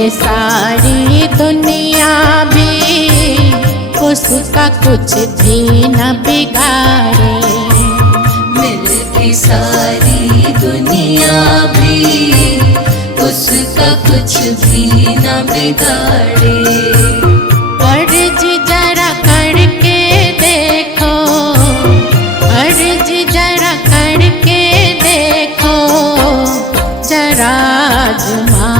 के सारी दुनिया भी उसका कुछ भी न बिगाड़े। मिलके सारी दुनिया भी उसका कुछ भी न बिगाड़े। अर्ज जरा करके देखो, अर्ज जरा करके देखो, जरा आजमा